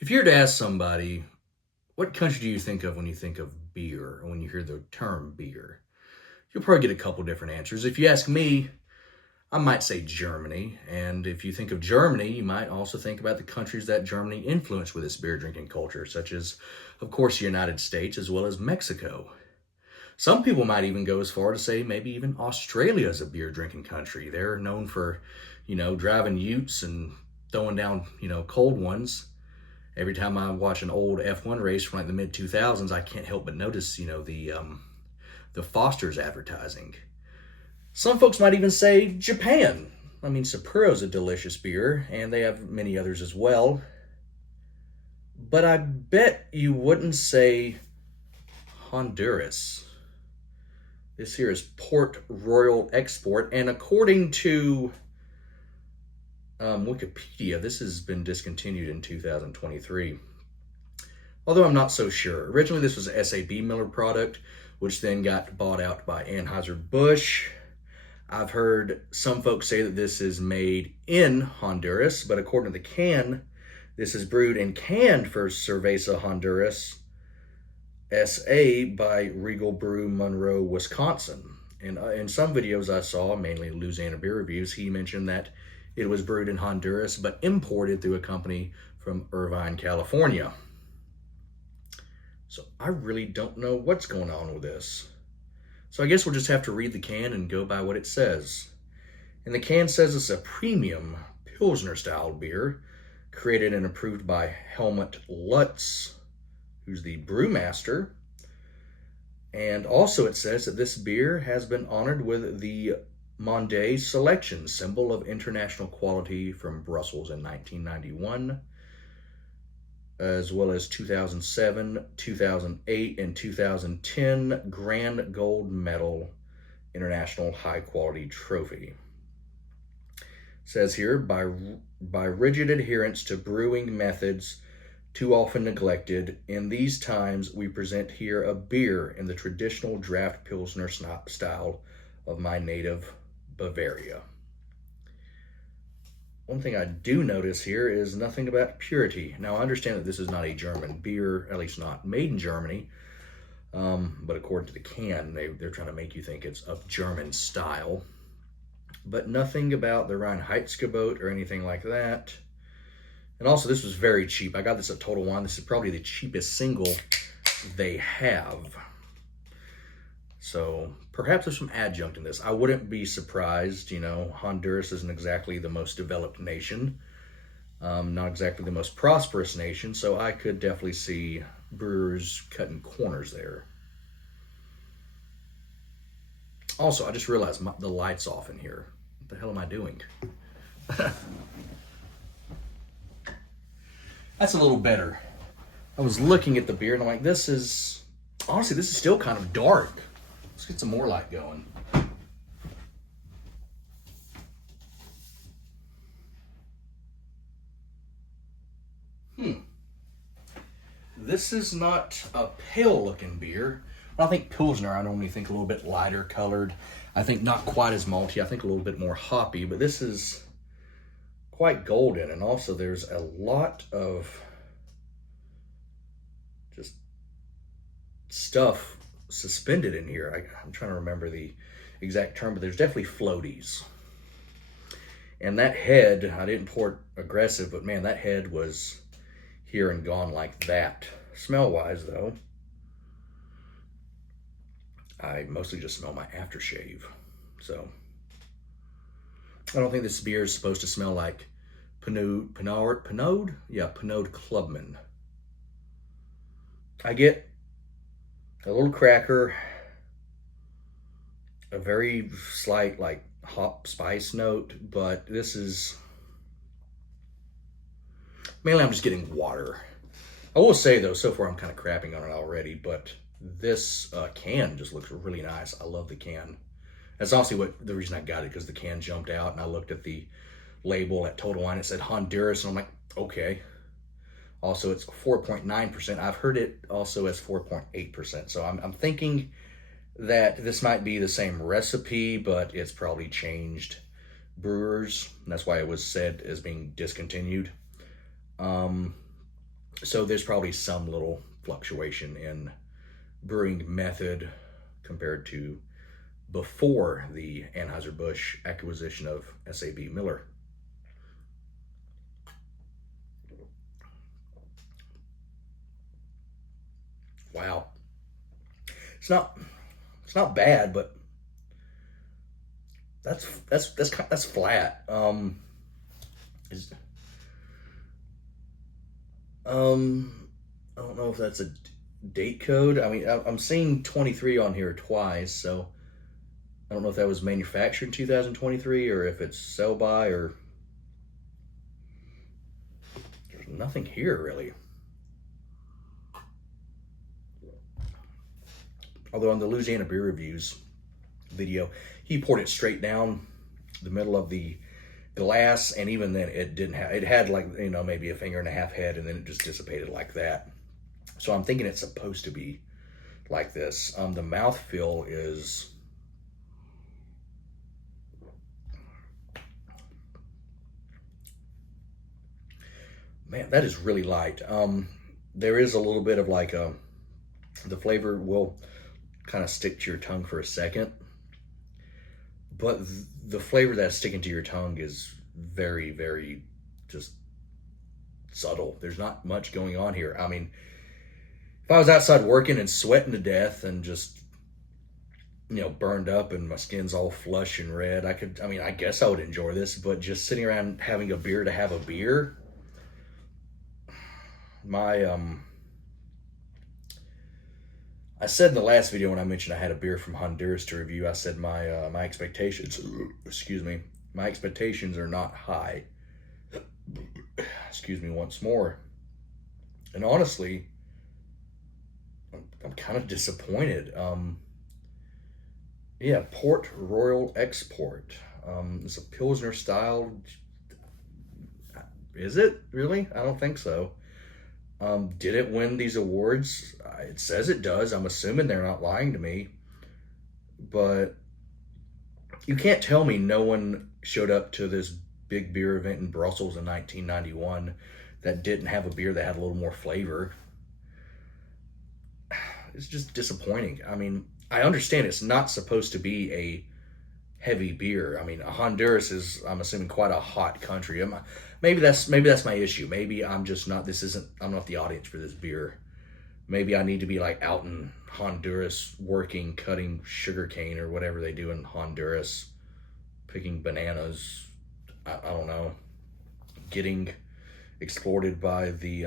If you were to ask somebody, what country do you think of when you think of beer or when you hear the term beer? You'll probably get a couple different answers. If you ask me, I might say Germany. And if you think of Germany, you might also think about the countries that Germany influenced with its beer drinking culture, such as, of course, the United States as well as Mexico. Some people might even go as far to say maybe even Australia is a beer drinking country. They're known for, driving utes and throwing down, cold ones. Every time I watch an old F1 race from like the mid 2000s, I can't help but notice, the Foster's advertising. Some folks might even say Japan. I mean, Sappuro's a delicious beer, and they have many others as well. But I bet you wouldn't say Honduras. This here is Port Royal Export, and according to Wikipedia, this has been discontinued in 2023. Although I'm not so sure. Originally, this was a SAB Miller product, which then got bought out by Anheuser-Busch. I've heard some folks say that this is made in Honduras, but according to the can, this is brewed and canned for Cerveza Honduras SA by Regal Brew Monroe, Wisconsin. And in some videos I saw, mainly Louisiana Beer Reviews, he mentioned that it was brewed in Honduras, but imported through a company from Irvine, California. So I really don't know what's going on with this. So I guess we'll just have to read the can and go by what it says. And the can says it's a premium Pilsner style beer, created and approved by Helmut Lutz, who's the brewmaster. And also it says that this beer has been honored with the Monday Selection, symbol of international quality, from Brussels in 1991, as well as 2007, 2008, and 2010 Grand Gold Medal International High Quality Trophy. It says here, by rigid adherence to brewing methods too often neglected, in these times we present here a beer in the traditional draft Pilsner style of my native Bavaria. One thing I do notice here is nothing about purity. Now, I understand that this is not a German beer, at least not made in Germany, but according to the can, they're trying to make you think it's of German style. But nothing about the Reinheitsgebot or anything like that. And also, this was very cheap. I got this at Total Wine. This is probably the cheapest single they have. So perhaps there's some adjunct in this. I wouldn't be surprised. Honduras isn't exactly the most developed nation, not exactly the most prosperous nation, so I could definitely see brewers cutting corners there. Also, I just realized the light's off in here. What the hell am I doing? That's a little better. I was looking at the beer and I'm like, this is still kind of dark. Let's get some more light going. This is not a pale looking beer. I think Pilsner, I normally think a little bit lighter colored. I think not quite as malty. I think a little bit more hoppy, but this is quite golden. And also there's a lot of just stuff suspended in here. I'm trying to remember the exact term, but there's definitely floaties. And that head, I didn't pour it aggressive, but man, that head was here and gone like that. Smell-wise, though, I mostly just smell my aftershave. So I don't think this beer is supposed to smell like Pernod? Yeah, Pernod Clubman. I get a little cracker, a very slight like hop spice note, but this is mainly I'm just getting water. I will say though, so far I'm kind of crapping on it already, but this can just looks really nice. I love the can. That's honestly the reason I got it, because the can jumped out and I looked at the label at Total Wine. It said Honduras, and I'm like, okay. Also, it's 4.9%. I've heard it also as 4.8%. So I'm thinking that this might be the same recipe, but it's probably changed brewers. And that's why it was said as being discontinued. So there's probably some little fluctuation in brewing method compared to before the Anheuser-Busch acquisition of SAB Miller. Wow. It's not it's not bad, but that's flat. Is I don't know if that's a date code. I mean, I'm seeing 23 on here twice, so I don't know if that was manufactured in 2023 or if it's sell by, or there's nothing here really. Although on the Louisiana Beer Reviews video, he poured it straight down the middle of the glass, and even then it didn't have, it had like, you know, maybe a finger and a half head, and then it just dissipated like that. So I'm thinking it's supposed to be like this. The mouthfeel is, man, that is really light. There is a little bit of like the flavor will kind of stick to your tongue for a second, but the flavor that's sticking to your tongue is very, very just subtle. There's not much going on here. I mean, if I was outside working and sweating to death and just, you know, burned up and my skin's all flush and red, I guess I would enjoy this, but just sitting around having a beer to have a beer, I said in the last video when I mentioned I had a beer from Honduras to review, I said my expectations, excuse me, my expectations are not high. Excuse me once more. And honestly, I'm kind of disappointed. Yeah, Port Royal Export. It's a Pilsner style. Is it really? I don't think so. Did it win these awards? It says it does. I'm assuming they're not lying to me. But you can't tell me no one showed up to this big beer event in Brussels in 1991 that didn't have a beer that had a little more flavor. It's just disappointing. I mean, I understand it's not supposed to be a heavy beer. I mean, Honduras is, I'm assuming, quite a hot country. Maybe that's my issue. Maybe I'm just not. I'm not the audience for this beer. Maybe I need to be like out in Honduras working, cutting sugarcane or whatever they do in Honduras, picking bananas. I don't know. Getting exploited by the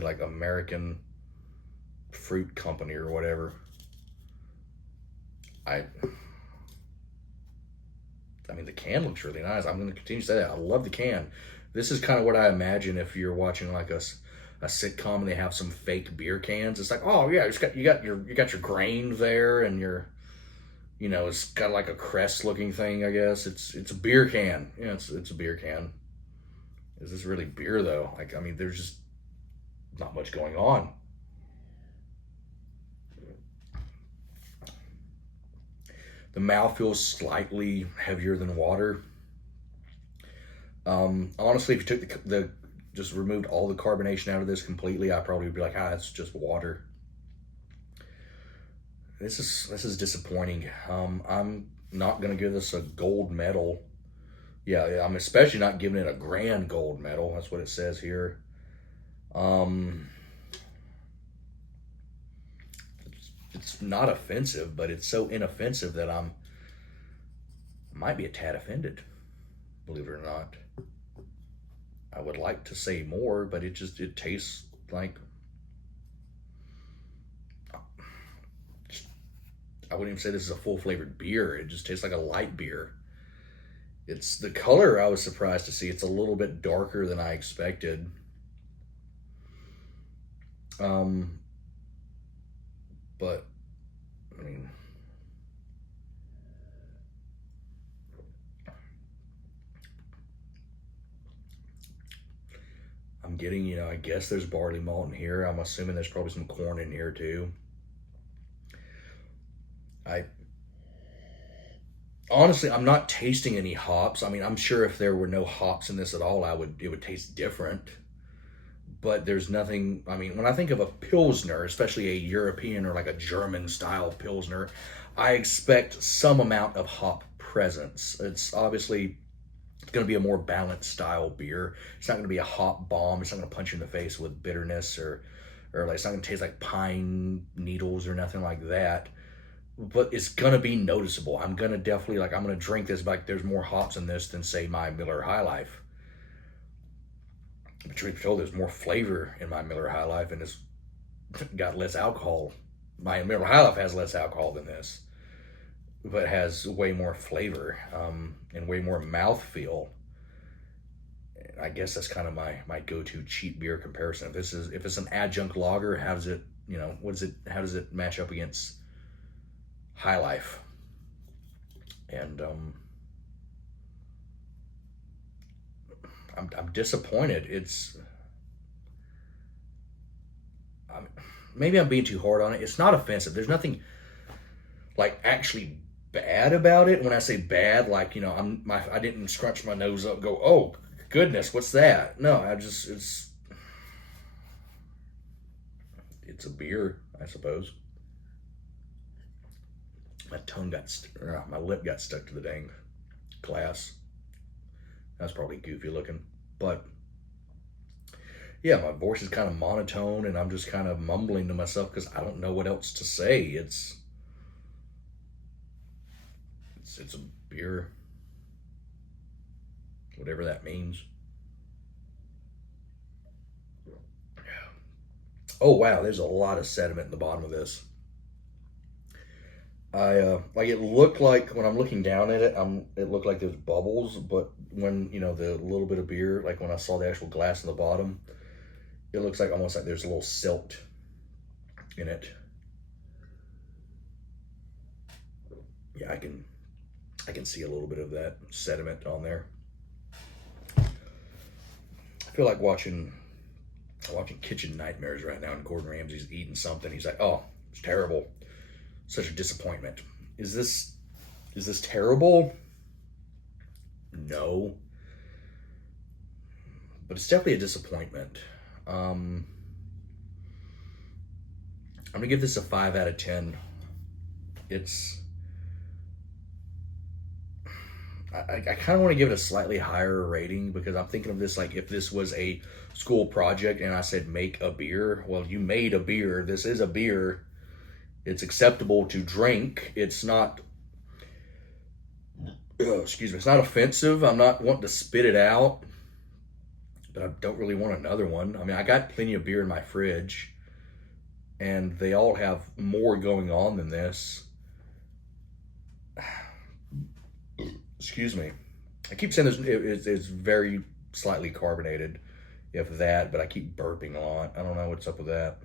like American fruit company or whatever. I mean, the can looks really nice. I'm going to continue to say that. I love the can. This is kind of what I imagine if you're watching like a sitcom and they have some fake beer cans. It's like, oh yeah, you got your grain there, and your, you know, it's got like a crest looking thing. I guess it's a beer can. Yeah, it's a beer can. Is this really beer though? Like, I mean, there's just not much going on. The mouth feels slightly heavier than water. Honestly, if you took the just removed all the carbonation out of this completely, I probably would be like, it's just water. This is disappointing. I'm not gonna give this a gold medal. Yeah, I'm especially not giving it a grand gold medal. That's what it says here. It's not offensive, but it's so inoffensive that I might be a tad offended, believe it or not. I would like to say more, but it tastes like, I wouldn't even say this is a full flavored beer. It just tastes like a light beer. It's the color I was surprised to see. It's a little bit darker than I expected. But I mean, I'm getting, you know, I guess there's barley malt in here. I'm assuming there's probably some corn in here too. honestly, I'm not tasting any hops. I mean, I'm sure if there were no hops in this at all, it would taste different. But there's nothing. I mean, when I think of a Pilsner, especially a European or like a German style Pilsner, I expect some amount of hop presence. It's obviously going to be a more balanced style beer. It's not going to be a hop bomb. It's not going to punch you in the face with bitterness or like it's not going to taste like pine needles or nothing like that. But it's going to be noticeable. I'm going to definitely like I'm going to drink this, but like there's more hops in this than say my Miller High Life. But truth be told, there's more flavor in my Miller High Life, and it's got less alcohol. My Miller High Life has less alcohol than this, but has way more flavor and way more mouthfeel. I guess that's kind of my go-to cheap beer comparison. If it's an adjunct lager, how does it how does it match up against High Life? And I'm disappointed. Maybe I'm being too hard on it. It's not offensive. There's nothing like actually bad about it. When I say bad, like I didn't scrunch my nose up and go, oh goodness, what's that? No, it's a beer, I suppose. My lip got stuck to the dang glass. That's probably goofy looking, but yeah, my voice is kind of monotone, and I'm just kind of mumbling to myself because I don't know what else to say. It's a beer, whatever that means. Oh wow, there's a lot of sediment in the bottom of this. Like it looked like when I'm looking down at it, it looked like there's bubbles, but when the little bit of beer, like when I saw the actual glass in the bottom, it looks like almost like there's a little silt in it. Yeah, I can see a little bit of that sediment on there. I feel like watching Kitchen Nightmares right now, and Gordon Ramsay's eating something. He's like, "Oh, it's terrible. Such a disappointment." Is this terrible? No, but it's definitely a disappointment. I'm gonna give this a 5 out of 10. It's I kind of want to give it a slightly higher rating because I'm thinking of this like if this was a school project and I said make a beer. Well, you made a beer. This is a beer. It's acceptable to drink. It's not, excuse me, it's not offensive. I'm not wanting to spit it out, but I don't really want another one. I mean, I got plenty of beer in my fridge, and they all have more going on than this. Excuse me. I keep saying this, it's very slightly carbonated, if that, but I keep burping a lot. I don't know what's up with that.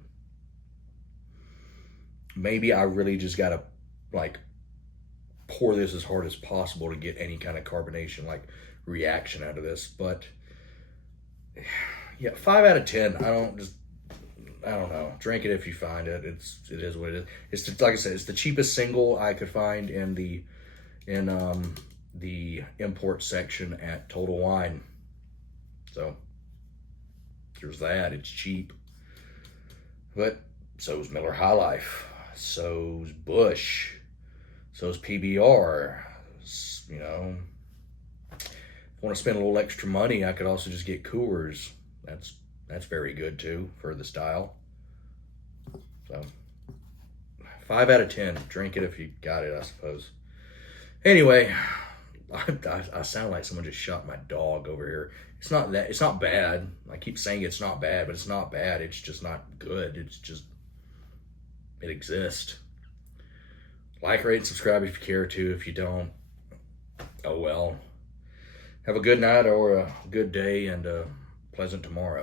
Maybe I really just gotta like pour this as hard as possible to get any kind of carbonation like reaction out of this. But yeah, 5 out of 10. I don't know. Drink it if you find it. It is what it is. Like I said, it's the cheapest single I could find in the import section at Total Wine. So there's that. It's cheap. But so's Miller High Life. So's Busch. So's PBR. If I want to spend a little extra money, I could also just get Coors. That's very good too for the style. So 5 out of 10. Drink it if you got it, I suppose. Anyway, I sound like someone just shot my dog over here. It's not bad. I keep saying it's not bad, but it's not bad. It's just not good. It exists. Like, rate, and subscribe if you care to. If you don't, oh well. Have a good night or a good day and a pleasant tomorrow.